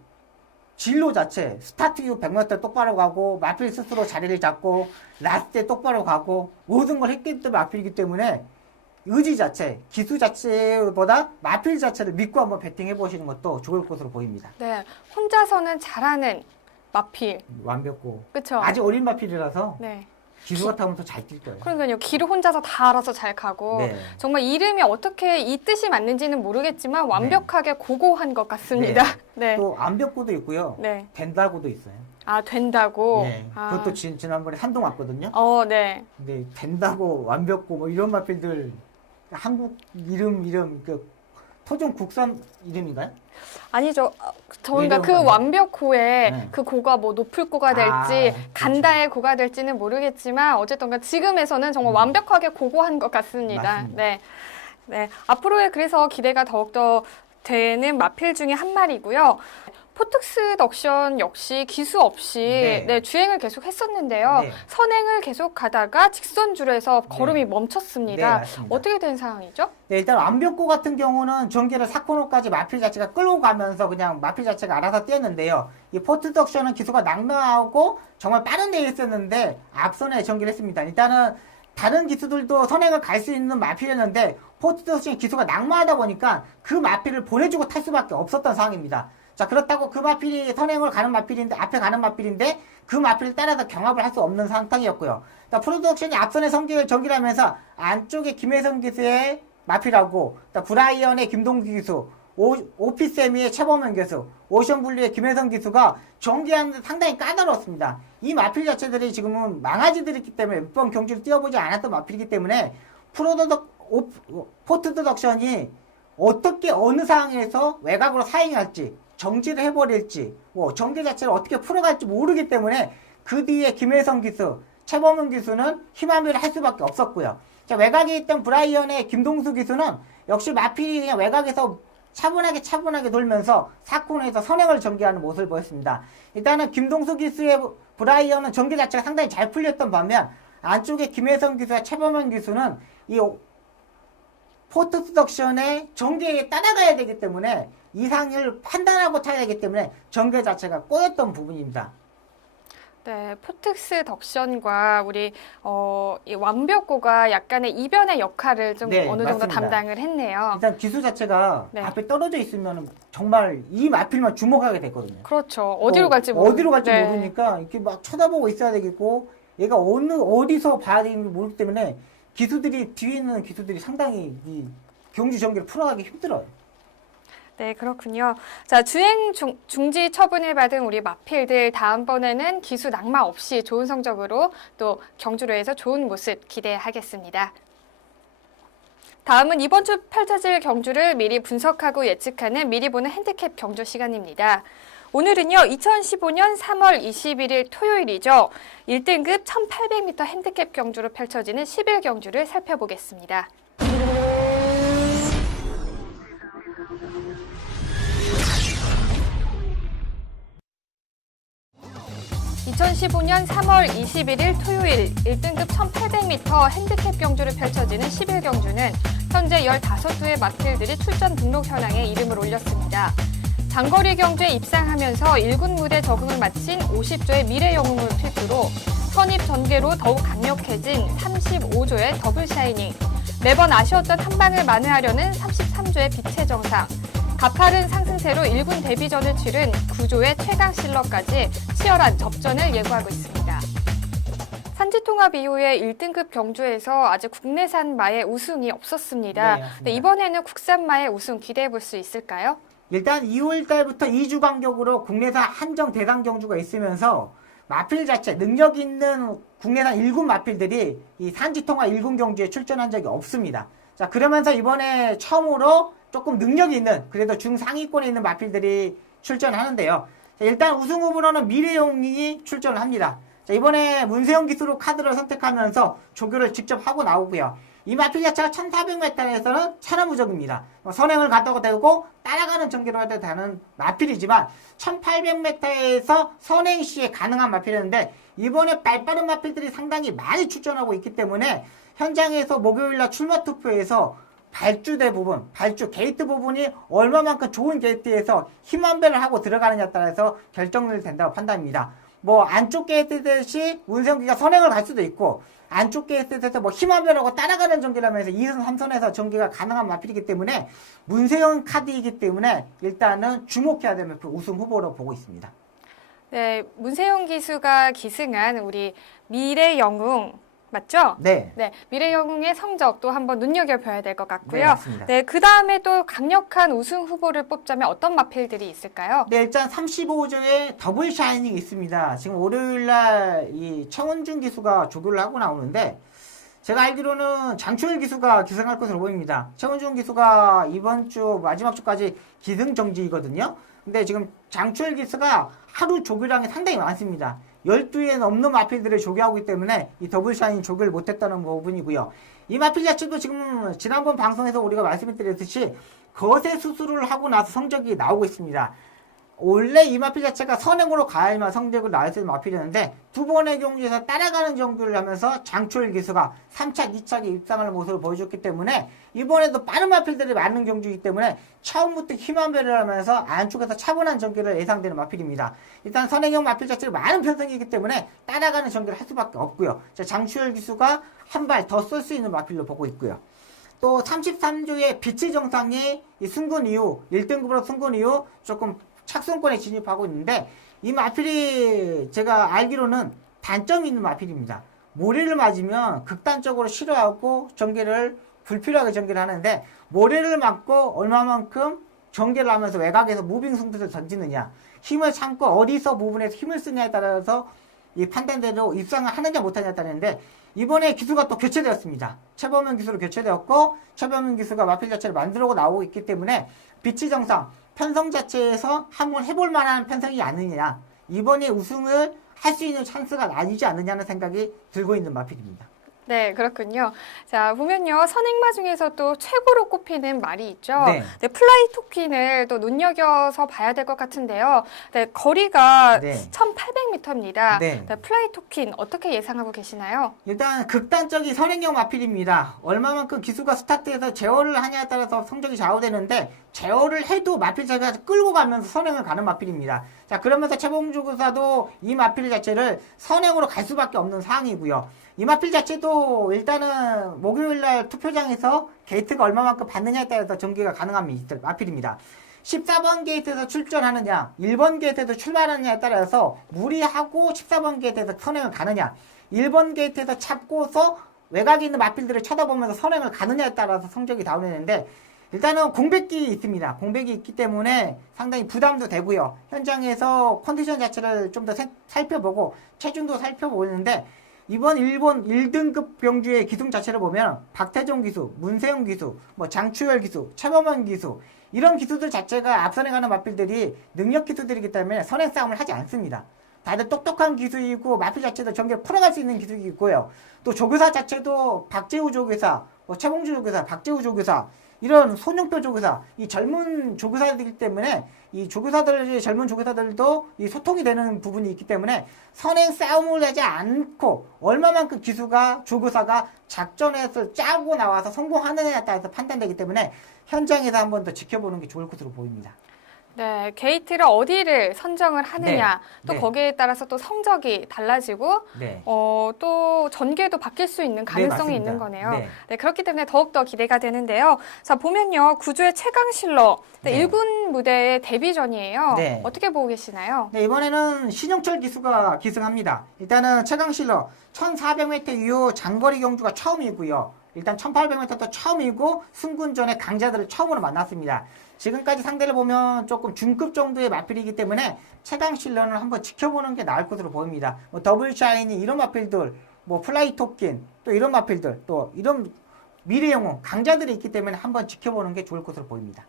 진로 자체 스타트 이후 100m 똑바로 가고 마필 스스로 자리를 잡고 라스트에 똑바로 가고 모든 걸 했기 때문에 마필이기 때문에 의지 자체, 기수 자체보다 마필 자체를 믿고 한번 배팅해 보시는 것도 좋을 것으로 보입니다. 네, 혼자서는 잘하는 마필. 완벽고 그렇죠? 아직 어린 마필이라서 네. 기수가 타면 더 잘 뛸 거예요. 그러니까요. 길을 혼자서 다 알아서 잘 가고 네. 정말 이름이 어떻게 이 뜻이 맞는지는 모르겠지만 완벽하게 고고한 것 같습니다. 네. 또 암벽고도 있고요. 네. 된다고도 있어요. 아, 된다고. 네. 아. 그것도 지난번에 산동 왔거든요. 네. 근데 된다고 완벽고 뭐 이런 마필들 한국 이름 그 토종 국산 이름인가요? 아니죠. 저희가 그 내려오는 완벽호의 네. 그 고가 뭐 높을 고가 될지 그렇죠. 간다의 고가 될지는 모르겠지만 어쨌든 지금에서는 정말 완벽하게 고고한 것 같습니다. 맞습니다. 네. 네. 앞으로의 그래서 기대가 더욱더 되는 마필 중에 한 마리고요. 포특스 덕션 역시 기수 없이 네. 네, 주행을 계속 했었는데요. 네. 선행을 계속 가다가 직선줄에서 걸음이 멈췄습니다. 네, 맞습니다. 어떻게 된 상황이죠? 네, 일단 완벽고 같은 경우는 전개를 4코너까지 마필 자체가 끌고 가면서 그냥 마필 자체가 알아서 뛰었는데요. 이 포트 덕션은 기수가 낙마하고 정말 빠른 데에 있었는데 앞선에 전개를 했습니다. 일단은 다른 기수들도 선행을 갈 수 있는 마필이었는데 포트 덕션이 기수가 낙마하다 보니까 그 마필을 보내주고 탈 수밖에 없었던 상황입니다. 자, 그렇다고 그 마필이 선행을 가는 마필인데, 앞에 가는 마필인데, 그 마필을 따라서 경합을 할 수 없는 상황이었고요. 자, 프로덕션이 앞선에 전기를 하면서 안쪽에 김혜성 기수의 마필하고, 브라이언의 김동규 기수, 오피세미의 최범현 기수, 오션블루의 김혜성 기수가 전개하는데 상당히 까다로웠습니다. 이 마필 자체들이 지금은 망아지들이기 때문에 몇 번 경주를 뛰어보지 않았던 마필이기 때문에 포트덕션이 어떻게 어느 상황에서 외곽으로 사행할지 정지를 해버릴지 전개 자체를 어떻게 풀어갈지 모르기 때문에 그 뒤에 김혜성 기수, 최범훈 기수는 힘함을 할 수밖에 없었고요. 자, 외곽에 있던 브라이언의 김동수 기수는 역시 마필이 그냥 외곽에서 차분하게 돌면서 사코너에서 선행을 전개하는 모습을 보였습니다. 일단은 김동수 기수의 브라이언은 전개 자체가 상당히 잘 풀렸던 반면 안쪽에 김혜성 기수와 최범훈 기수는 이 포트 덕션의 전개에 따라가야 되기 때문에 이상을 판단하고 타야 되기 때문에 전개 자체가 꼬였던 부분입니다. 네, 포특스 덕션과 우리 이 완벽고가 약간의 이변의 역할을 좀 네, 어느 정도 맞습니다. 담당을 했네요. 일단 기수 자체가 네. 앞에 떨어져 있으면 정말 이 마필만 주목하게 됐거든요. 그렇죠. 어디로 갈지 네. 모르니까 이렇게 막 쳐다보고 있어야 되겠고 얘가 어디서 봐야 되는지 모르기 때문에 기수들이 뒤에 있는 기수들이 상당히 이 경주 전개를 풀어가기 힘들어요. 네, 그렇군요. 자, 주행 중지 처분을 받은 우리 마필들 다음번에는 기수 낙마 없이 좋은 성적으로 또 경주로에서 좋은 모습 기대하겠습니다. 다음은 이번 주 펼쳐질 경주를 미리 분석하고 예측하는 미리 보는 핸디캡 경주 시간입니다. 오늘은요, 2015년 3월 21일 토요일이죠. 1등급 1800m 핸디캡 경주로 펼쳐지는 10일 경주를 살펴보겠습니다. 2015년 3월 21일 토요일 1등급 1800m 핸디캡 경주를 펼쳐지는 10일 경주는 현재 15두의 마필들이 출전 등록 현황에 이름을 올렸습니다. 장거리 경주에 입상하면서 1군 무대 적응을 마친 50조의 미래 영웅을 필두로 선입 전개로 더욱 강력해진 35조의 더블 샤이닝, 매번 아쉬웠던 한 방을 만회하려는 33조의 빛의 정상, 가파른 상승세로 1군 데뷔전을 치른 9조의 최강 실러까지 치열한 접전을 예고하고 있습니다. 산지통합 이후에 1등급 경주에서 아직 국내산 마의 우승이 없었습니다. 네, 맞습니다. 네, 이번에는 국산 마의 우승 기대해 볼 수 있을까요? 일단 2월 달부터 2주 간격으로 국내산 한정 대상 경주가 있으면서 마필 자체 능력 있는 국내산 1군 마필들이 이 산지통합 1군 경주에 출전한 적이 없습니다. 자, 그러면서 이번에 처음으로 조금 능력이 있는 그래도 중상위권에 있는 마필들이 출전하는데요. 자, 일단 우승 후보로는 미래용이 출전을 합니다. 자, 이번에 문세영 기수로 카드를 선택하면서 조교를 직접 하고 나오고요. 이 마필 자체가 1400m에서는 천하무적입니다. 선행을 갔다고 되고 따라가는 전개로 해도 되는 마필이지만 1800m에서 선행 시에 가능한 마필이었는데 이번에 발빠른 마필들이 상당히 많이 출전하고 있기 때문에 현장에서 목요일날 출마 투표에서 발주대 부분, 게이트 부분이 얼마만큼 좋은 게이트에서 힘안배를 하고 들어가느냐에 따라서 결정이 된다고 판단합니다. 뭐 안쪽 게이트듯이 문세영기가 선행을 갈 수도 있고 안쪽 게이트에서 뭐 힘안배를 하고 따라가는 전개라면서 2선, 3선에서 전개가 가능한 마필이기 때문에 문세영 카드이기 때문에 일단은 주목해야 되는 우승 후보로 보고 있습니다. 네, 문세영 기수가 기승한 우리 미래 영웅 맞죠? 네. 네, 미래 영웅의 성적도 한번 눈여겨봐야 될 것 같고요. 네, 맞습니다. 네, 그 다음에 또 강력한 우승 후보를 뽑자면 어떤 마필들이 있을까요? 네, 일단 35조의 더블 샤이닝이 있습니다. 지금 월요일날 이 청은준 기수가 조교를 하고 나오는데 제가 알기로는 장초일 기수가 기승할 것으로 보입니다. 최원중 기수가 이번 주 마지막 주까지 기승 정지이거든요. 근데 지금 장초일 기수가 하루 조교량이 상당히 많습니다. 12에 넘는 마필들을 조교하고 있기 때문에 이 더블샤인 조교를 못했다는 부분이고요. 이 마필 자체도 지금 지난번 방송에서 우리가 말씀드렸듯이 거세 수술을 하고 나서 성적이 나오고 있습니다. 원래 이 마필 자체가 선행으로 가야만 성적을 나올 수 있는 마필이었는데 두 번의 경기에서 따라가는 정도를 하면서 장초일 기수가 3차, 2차에 입상하는 모습을 보여줬기 때문에 이번에도 빠른 마필들이 많은 경주이기 때문에 처음부터 힘한배를 하면서 안쪽에서 차분한 전개를 예상되는 마필입니다. 일단 선행형 마필 자체가 많은 편성이기 때문에 따라가는 전개를 할 수밖에 없고요. 장초일 기수가 한 발 더 쏠 수 있는 마필로 보고 있고요. 또 33조의 빛의 정상이 이 승군 이후 1등급으로 승군 이후 조금 착승권에 진입하고 있는데 이 마필이 제가 알기로는 단점이 있는 마필입니다. 모래를 맞으면 극단적으로 싫어하고 전개를 불필요하게 전개를 하는데 모래를 맞고 얼마만큼 전개를 하면서 외곽에서 무빙 승부를 던지느냐 힘을 참고 어디서 부분에서 힘을 쓰냐에 따라서 이 판단대로 입상을 하느냐 못하냐에 따르는데 이번에 기수가 또 교체되었습니다. 최범현 기수로 교체되었고 최범현 기수가 마필 자체를 만들고 나오고 있기 때문에 빛의 정상 편성 자체에서 한번 해볼 만한 편성이 아니냐 이번에 우승을 할 수 있는 찬스가 아니지 않느냐는 생각이 들고 있는 마필입니다. 네, 그렇군요. 자, 보면요. 선행마 중에서 또 최고로 꼽히는 말이 있죠. 네. 네, 플라이 토킨을 또 눈여겨서 봐야 될 것 같은데요. 네, 거리가 네. 1,800m입니다. 네. 네, 플라이 토킨 어떻게 예상하고 계시나요? 일단 극단적인 선행형 마필입니다. 얼마만큼 기수가 스타트에서 제어를 하냐에 따라서 성적이 좌우되는데 제어를 해도 마필 자체가 끌고 가면서 선행을 가는 마필입니다. 자, 그러면서 최봉주구사도 이 마필 자체를 선행으로 갈 수밖에 없는 상황이고요. 이 마필 자체도 일단은 목요일날 투표장에서 게이트가 얼마만큼 받느냐에 따라서 전개가 가능한 마필입니다. 14번 게이트에서 출전하느냐 1번 게이트에서 출발하느냐에 따라서 무리하고 14번 게이트에서 선행을 가느냐 1번 게이트에서 잡고서 외곽에 있는 마필들을 쳐다보면서 선행을 가느냐에 따라서 성적이 나오는데 일단은 공백기 있습니다. 공백이 있기 때문에 상당히 부담도 되고요. 현장에서 컨디션 자체를 좀 더 살펴보고 체중도 살펴보는데 이번 일본 1등급 병주의 기둥 자체를 보면 박태종 기수, 문세영 기수, 장추열 기수, 최범원 기수 이런 기수들 자체가 앞선에 가는 마필들이 능력 기수들이기 때문에 선행 싸움을 하지 않습니다. 다들 똑똑한 기수이고 마필 자체도 전개를 풀어갈 수 있는 기술이 있고요. 또 조교사 자체도 박재우 조교사, 최봉주 조교사, 박재우 조교사 이런 손용표 조교사, 이 젊은 조교사들이기 때문에 이 조교사들, 젊은 조교사들도 이 소통이 되는 부분이 있기 때문에 선행 싸움을 하지 않고 얼마만큼 기수가, 조교사가 작전에서 짜고 나와서 성공하느냐에 따라서 판단되기 때문에 현장에서 한 번 더 지켜보는 게 좋을 것으로 보입니다. 네, 게이트를 어디를 선정을 하느냐, 네. 또 네. 거기에 따라서 또 성적이 달라지고, 네. 또 전개도 바뀔 수 있는 가능성이 맞습니다. 있는 거네요. 네. 네, 그렇기 때문에 더욱더 기대가 되는데요. 자, 보면요. 구주의 최강실러, 네, 네. 1군 무대의 데뷔전이에요. 네. 어떻게 보고 계시나요? 네, 이번에는 신영철 기수가 기승합니다. 일단은 최강실러 1400m 이후 장거리 경주가 처음이고요. 일단 1800m도 처음이고 승군전의 강자들을 처음으로 만났습니다. 지금까지 상대를 보면 조금 중급 정도의 마필이기 때문에 최강실러는 한번 지켜보는 게 나을 것으로 보입니다. 더블샤이니 이런 마필들, 플라이 토킨 또 이런 마필들 또 이런 미래 영웅 강자들이 있기 때문에 한번 지켜보는 게 좋을 것으로 보입니다.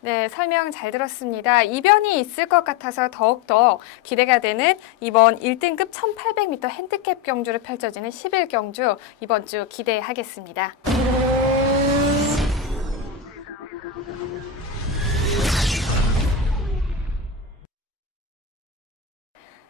네, 설명 잘 들었습니다. 이변이 있을 것 같아서 더욱더 기대가 되는 이번 1등급 1800m 핸디캡 경주를 펼쳐지는 11경주 이번 주 기대하겠습니다.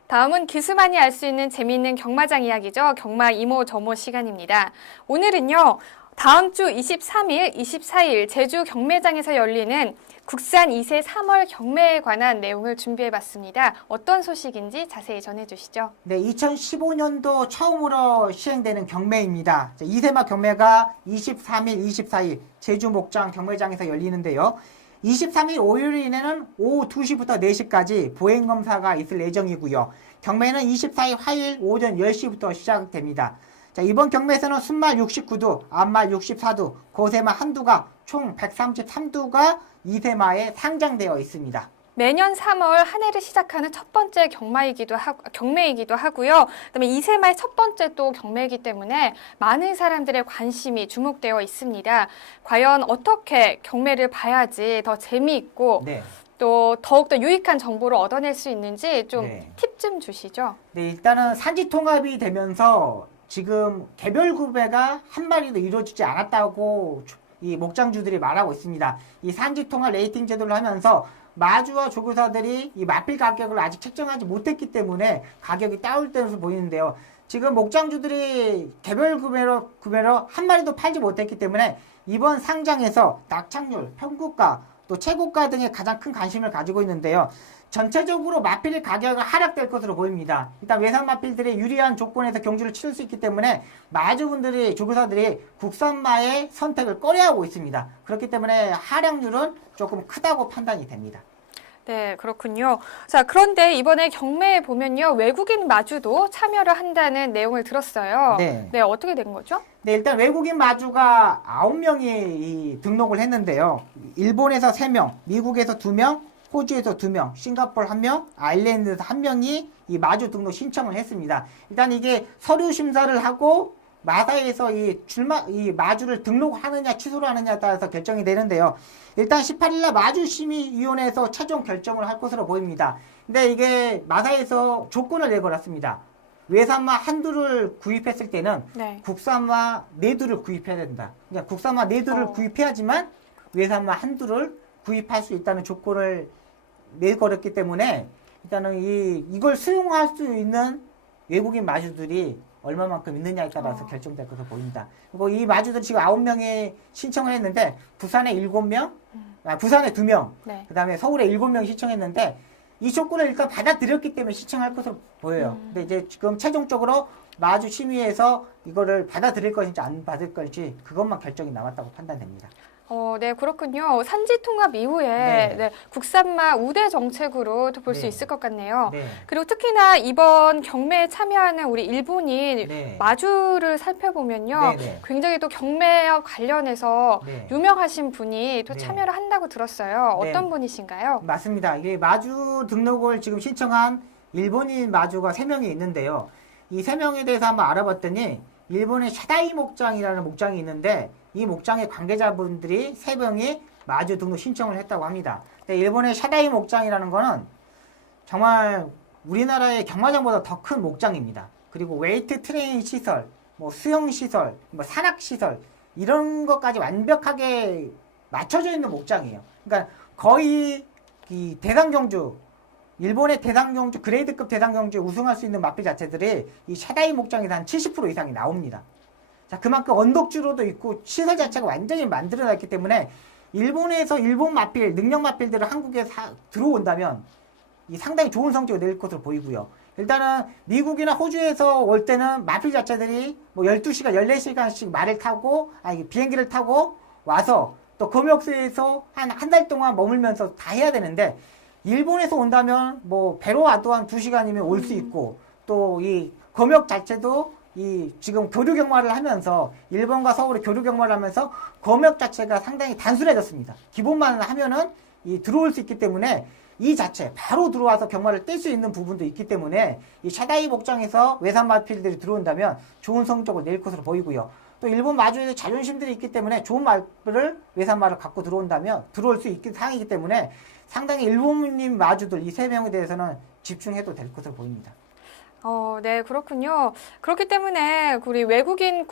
다음은 기수만이 알 수 있는 재미있는 경마장 이야기죠. 경마 이모 저모 시간입니다. 오늘은요. 다음 주 23일, 24일 제주 경매장에서 열리는 국산 2세 3월 경매에 관한 내용을 준비해봤습니다. 어떤 소식인지 자세히 전해주시죠. 네, 2015년도 처음으로 시행되는 경매입니다. 2세마 경매가 23일, 24일 제주 목장 경매장에서 열리는데요. 23일 오일에는 오후 2시부터 4시까지 보행검사가 있을 예정이고요. 경매는 24일 화요일 오전 10시부터 시작됩니다. 자, 이번 경매에서는 순말 69두, 앞말 64두, 고세마 한두가 총 133두가 2세마에 상장되어 있습니다. 매년 3월 한 해를 시작하는 첫 번째 경매이기도 하고요. 그다음에 이세마의 첫 번째 또 경매이기 때문에 많은 사람들의 관심이 주목되어 있습니다. 과연 어떻게 경매를 봐야지 더 재미있고 네. 또 더욱더 유익한 정보를 얻어낼 수 있는지 좀 네. 팁 좀 주시죠. 네, 일단은 산지 통합이 되면서 지금 개별 구매가 한 마리도 이루어지지 않았다고 이 목장주들이 말하고 있습니다. 이 산지 통합 레이팅 제도를 하면서 마주와 조교사들이 이 마필 가격을 아직 책정하지 못했기 때문에 가격이 다운될 것으로 보이는데요. 지금 목장주들이 개별 구매로 한 마리도 팔지 못했기 때문에 이번 상장에서 낙찰률, 평균가, 또 최고가 등에 가장 큰 관심을 가지고 있는데요. 전체적으로 마필 가격은 하락될 것으로 보입니다. 일단 외산 마필들이 유리한 조건에서 경주를 치를 수 있기 때문에 마주분들이, 조교사들이 국산마의 선택을 꺼려하고 있습니다. 그렇기 때문에 하락률은 조금 크다고 판단이 됩니다. 네, 그렇군요. 자, 그런데 이번에 경매에 보면요. 외국인 마주도 참여를 한다는 내용을 들었어요. 네. 네, 어떻게 된 거죠? 네, 일단 외국인 마주가 9명이 등록을 했는데요. 일본에서 3명, 미국에서 2명, 호주에서 2명, 싱가포르 1명, 아일랜드에서 1명이 이 마주 등록 신청을 했습니다. 일단 이게 서류 심사를 하고 마사에서 이 마주를 등록하느냐 취소를 하느냐에 따라서 결정이 되는데요. 일단 18일날 마주심의위원회에서 최종 결정을 할 것으로 보입니다. 근데 이게 마사에서 조건을 내걸었습니다. 외산마 한두를 구입했을 때는 네. 국산마 4두를 구입해야 된다. 그러니까 국산마 4두를 구입해야지만 외산마 한두를 구입할 수 있다는 조건을 내걸었기 때문에 일단은 이걸 수용할 수 있는 외국인 마주들이 얼마만큼 있느냐에 따라서 결정될 것으로 보입니다. 그리고 이 마주들 지금 9명이 신청을 했는데 부산에 7명, 부산에 2명, 네. 그 다음에 서울에 7명이 신청했는데 이 조건을 일단 받아들였기 때문에 신청할 것으로 보여요. 근데 이제 지금 최종적으로 마주 심의에서 이거를 받아들일 것인지 안 받을 것인지 그것만 결정이 남았다고 판단됩니다. 네, 그렇군요. 산지 통합 이후에 네. 네, 국산마 우대 정책으로 볼 수 네. 있을 것 같네요. 네. 그리고 특히나 이번 경매에 참여하는 우리 일본인 네. 마주를 살펴보면요. 네, 네. 굉장히 또 경매와 관련해서 네. 유명하신 분이 또 네. 참여를 한다고 들었어요. 네. 어떤 분이신가요? 맞습니다. 이게 마주 등록을 지금 신청한 일본인 마주가 3명이 있는데요. 이 3명에 대해서 한번 알아봤더니 일본의 샤다이 목장이라는 목장이 있는데 이 목장의 관계자분들이 3명이 마주 등록 신청을 했다고 합니다. 근데 일본의 샤다이 목장이라는 거는 정말 우리나라의 경마장보다 더 큰 목장입니다. 그리고 웨이트 트레이닝 시설, 뭐 수영 시설, 뭐 산악 시설 이런 것까지 완벽하게 맞춰져 있는 목장이에요. 그러니까 거의 이 대상경주, 일본의 대상경주, 그레이드급 대상경주에 우승할 수 있는 마필 자체들이 이 샤다이 목장에서 한 70% 이상이 나옵니다. 자, 그만큼 언덕주로도 있고 시설 자체가 완전히 만들어놨기 때문에 일본에서 일본 마필, 능력 마필들을 한국에 들어온다면 이 상당히 좋은 성적을 낼 것으로 보이고요. 일단은 미국이나 호주에서 올 때는 마필 자체들이 뭐 12시간, 14시간씩 말을 타고, 비행기를 타고 와서 또 검역소에서 한 달 동안 머물면서 다 해야 되는데 일본에서 온다면 뭐 배로 와도 한 2시간이면 올 수 있고 또 이 검역 자체도 이 지금 교류 경마를 하면서 일본과 서울의 교류 경마를 하면서 검역 자체가 상당히 단순해졌습니다. 기본만 하면은 이 들어올 수 있기 때문에 이 자체 바로 들어와서 경마를 뗄 수 있는 부분도 있기 때문에 이 샤다이 목장에서 외산 마필들이 들어온다면 좋은 성적을 낼 것으로 보이고요. 또 일본 마주에서 자존심들이 있기 때문에 좋은 말을 외산마를 갖고 들어온다면 들어올 수 있는 상황이기 때문에 상당히 일본인 마주들 이 3명에 대해서는 집중해도 될 것으로 보입니다. 네, 그렇군요. 그렇기 때문에 우리 외국인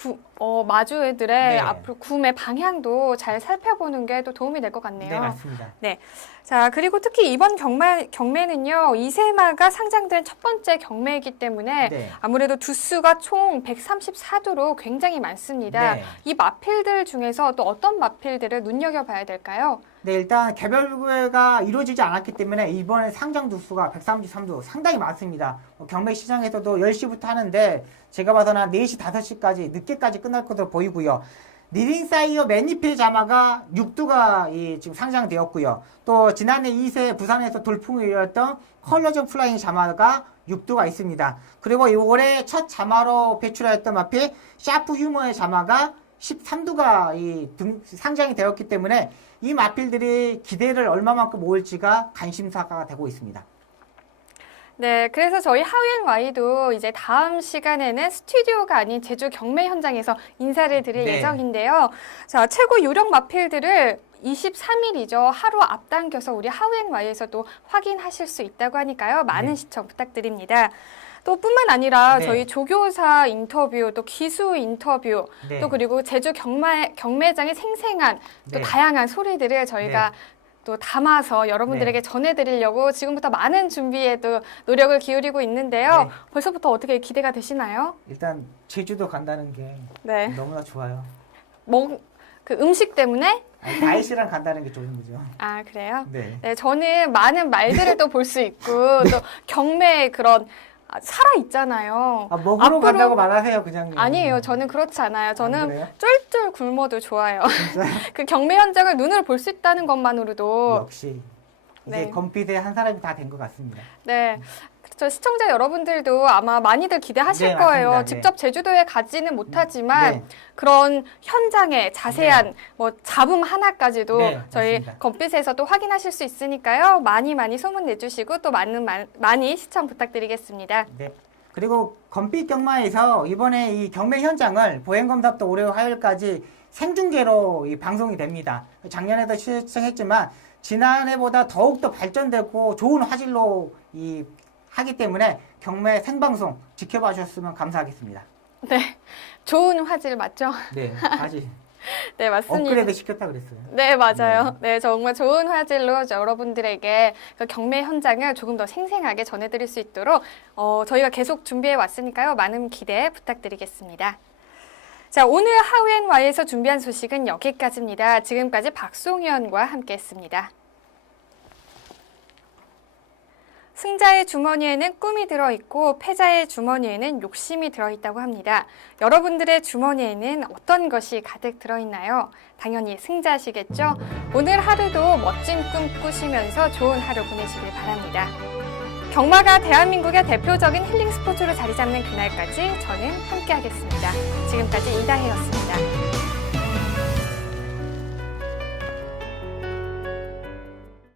마주애들의 네. 앞으로 구매 방향도 잘 살펴보는 게 또 도움이 될 것 같네요. 네, 맞습니다. 네. 자, 그리고 특히 이번 경매는요, 이세마가 상장된 첫 번째 경매이기 때문에 네. 아무래도 두수가 총 134두로 굉장히 많습니다. 네. 이 마필들 중에서 또 어떤 마필들을 눈여겨봐야 될까요? 네, 일단 개별 구매가 이루어지지 않았기 때문에 이번에 상장 두수가 133두 상당히 많습니다. 경매 시장에서도 10시부터 하는데 제가 봐서는 한 4시, 5시까지 늦게까지 끝날 것으로 보이고요. 리딩사이어 매니필 자마가 6두가 지금 상장되었고요. 또 지난해 2세 부산에서 돌풍을 일었던 컬러전 플라잉 자마가 6두가 있습니다. 그리고 올해 첫 자마로 배출하였던 마필 샤프 휴머의 자마가 13두가 상장이 되었기 때문에 이 마필들이 기대를 얼마만큼 모을지가 관심사가 되고 있습니다. 네, 그래서 저희 하우앤와이도 이제 다음 시간에는 스튜디오가 아닌 제주 경매 현장에서 인사를 드릴 네. 예정인데요. 자, 최고 유력 마필들을 23일이죠. 하루 앞당겨서 우리 하우앤와이에서도 확인하실 수 있다고 하니까요. 많은 네. 시청 부탁드립니다. 또 뿐만 아니라 네. 저희 조교사 인터뷰, 또 기수 인터뷰, 네. 또 그리고 제주 경매장의 생생한 또 네. 다양한 소리들을 저희가 또 담아서 여러분들에게 네. 전해드리려고 지금부터 많은 준비에도 노력을 기울이고 있는데요. 네. 벌써부터 어떻게 기대가 되시나요? 일단 제주도 간다는 게 네. 너무나 좋아요. 그 음식 때문에? 아니, 다이씨랑 간다는 게 좋은 거죠. 아, 그래요? 네. 네, 저는 많은 말들을 또 볼 수 있고 또 경매의 그런 살아있잖아요. 먹으러 간다고 말하세요, 그냥. 아니에요. 저는 그렇지 않아요. 저는 그래요? 쫄쫄 굶어도 좋아요. 그 경매 현장을 눈으로 볼 수 있다는 것만으로도 역시 이제 네. 검핏의 한 사람이 다 된 것 같습니다. 네. 그렇죠. 시청자 여러분들도 아마 많이들 기대하실 네, 거예요. 맞습니다. 네. 직접 제주도에 가지는 못하지만 네. 그런 현장의 자세한 뭐 잡음 하나까지도 네, 저희 맞습니다. 검빛에서도 확인하실 수 있으니까요. 많이 소문 내주시고 또 많이 시청 부탁드리겠습니다. 네. 그리고 검빛 경마에서 이번에 이 경매 현장을 보행검사부터 올해 화요일까지 생중계로 방송이 됩니다. 작년에도 시청했지만 지난해보다 더욱더 발전되고 좋은 화질로 하기 때문에 경매 생방송 지켜봐 주셨으면 감사하겠습니다. 네. 좋은 화질 맞죠? 네, 아직 네, 맞습니다. 업그레이드 시켰다 그랬어요. 네, 맞아요. 네, 정말 좋은 화질로 여러분들에게 그 경매 현장을 조금 더 생생하게 전해드릴 수 있도록 저희가 계속 준비해 왔으니까요. 많은 기대 부탁드리겠습니다. 자, 오늘 하우앤와이에서 준비한 소식은 여기까지입니다. 지금까지 박송현과 함께했습니다. 승자의 주머니에는 꿈이 들어있고 패자의 주머니에는 욕심이 들어있다고 합니다. 여러분들의 주머니에는 어떤 것이 가득 들어있나요? 당연히 승자시겠죠? 오늘 하루도 멋진 꿈 꾸시면서 좋은 하루 보내시길 바랍니다. 경마가 대한민국의 대표적인 힐링 스포츠로 자리 잡는 그날까지 저는 함께하겠습니다. 지금까지 이다혜였습니다.